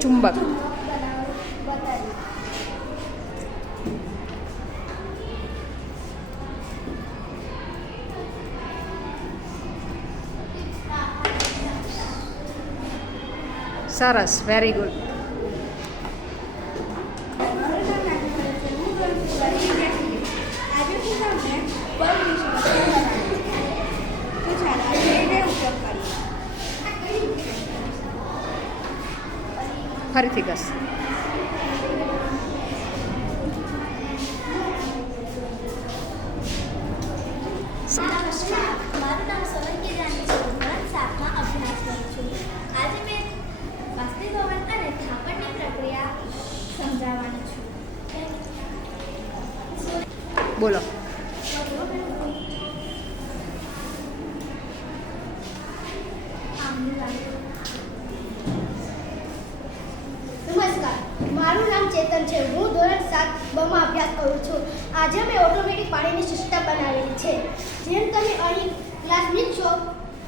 ચુંબક. સરસ, very good. ફરીથી કસ. નમસ્કાર, મારું નામ સોલંકી જાની છે. હું ધોરણ 7માં અભ્યાસ કરું છું. આજે મેં બાષ્પીભવન અને થાપણની પ્રક્રિયા સમજાવવાની છું. બોલો. નમસ્કાર, મારું નામ ચેતન છે. હું ધોરણ 7માં અભ્યાસ કરું છું. આજે મેં ઓટોમેટિક પાણીની સિસ્ટમ બનાવેલી છે. જેમ તમે અહીં ગ્લાસ મૂકશો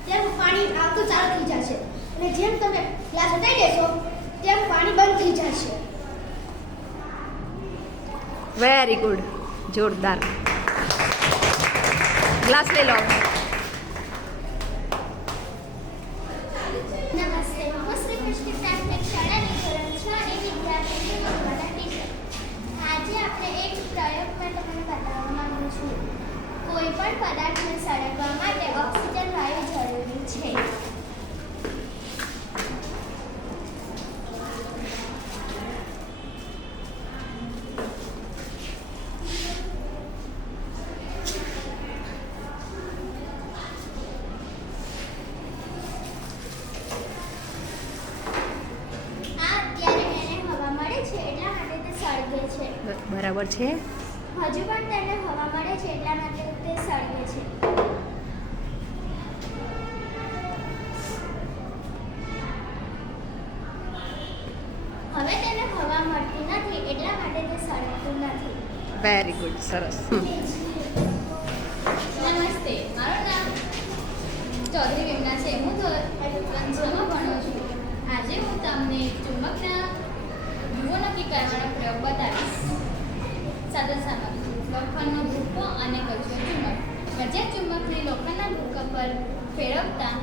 તેમ પાણી આવતું ચાલુ થઈ જશે અને જેમ તમે ગ્લાસ હટાવી દેશો તેમ પાણી બંધ થઈ જશે. વેરી ગુડ, જોરદાર. ગ્લાસ લઈ લો. નમસ્તે, હું શ્રી કૃષ્ણ પ્રાથમિક શાળાની ધોરણ 6ની વિદ્યાર્થીની મહેમાન ટીચર. આજે આપણે એક પ્રયોગ મેં તમને બતાવવા માંગુ છું. કોઈ પણ પદાર્થને સળગવા માટે ઓક્સિજન વાયુ જરૂરી છે. બરાબર છે. હજુ પણ તેને હવા મળે છે એટલા માટે તે સળગે છે. હવે તેને હવા મળતી નથી એટલા માટે તે સળગતું નથી. વેરી ગુડ, સરસ. નમસ્તે, મારું નામ ચૌધરી વિમલા છે. હું ધોરણ 6માં ભણું છું. આજે હું તમને ચુંબકના ધ્રુવો નક્કી કરવાનો પ્રયોગ બતાવીશ. સાધન સામગ્રી: લોખંડનો ભૂકો અને કચરો ચુંબક. મધ્ય ચુંબકને લોખંડના ભૂકા પર ફેરવતા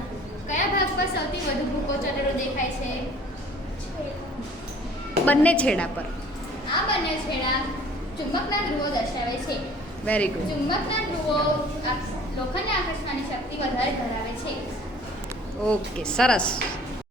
કયા ભાગ પર સૌથી વધુ ભૂકો ચોટેલો દેખાય છે? બંને છેડા પર. આ બંને છેડા ચુંબકના ધ્રુવો દર્શાવે છે. Very good. ચુંબકના ધ્રુવો લોખંડને આકર્ષવાની શક્તિ વધારે ધરાવે છે. ઓકે, સરસ.